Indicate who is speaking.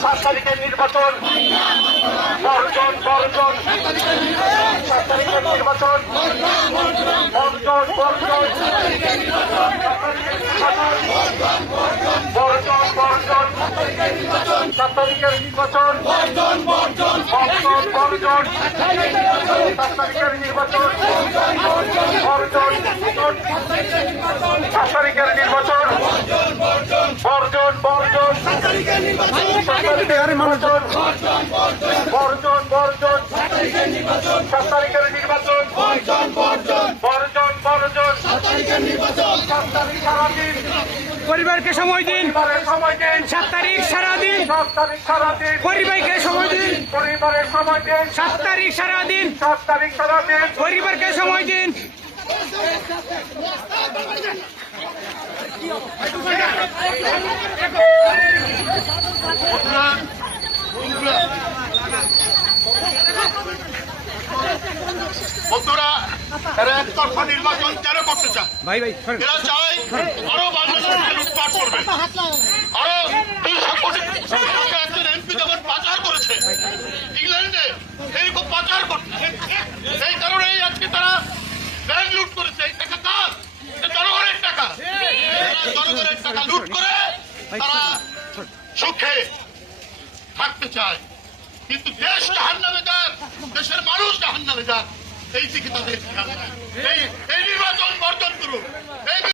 Speaker 1: 7 তারিখের নির্বাচন বর্জন বর্জন 7 তারিখের নির্বাচন বর্জন বর্জন 7 তারিখের নির্বাচন বর্জন বর্জন 7 তারিখের নির্বাচন বর্জন বর্জন বর্জন 7 তারিখের নির্বাচন বর্জন 7 তারিখের নির্বাচন বর্জন বর্জন 7 তারিখের নির্বাচন বর্জন বর্জন 7 তারিখের নির্বাচন বর্জন বর্জন বর্জন বর্জন 7 তারিখের নির্বাচন 7 তারিখ সারাদিন
Speaker 2: পরিবারকে সময় দিন,
Speaker 1: সময় দিন
Speaker 2: 7 তারিখ সারাদিন,
Speaker 1: 7 তারিখ সারাদিন
Speaker 2: পরিবারকে সময় দিন,
Speaker 1: পরিবারের সময় দিন
Speaker 2: 7 তারিখ সারাদিন,
Speaker 1: 7 তারিখ সারাদিন
Speaker 2: পরিবারকে সময় দিন।
Speaker 3: বন্ধুরা এরা একতরফা নির্বাচন কেন করতে চায়?
Speaker 2: ভাই ভাই
Speaker 3: এরা চায় আরো বাংলাদেশকে লুটপাট করবে, আরো 200 কোটি টাকা একজন এমপি যখন পাচার করেছে ইংল্যান্ডে, এইরকম পাচার করছে। এই কারণেই আজকে তারা ব্যাংক লুট করেছে। এই টাকা কার? এটা জনগণের টাকা। জনগণের টাকা লুট করে তারা সুখে থাকতে চায়, কিন্তু দেশ জাহান্নামে যাক, দেশের মানুষ জাহান্নামে যাক, এই দিকে তাদের খেয়াল নাই। এই নির্বাচন বর্জন করুন।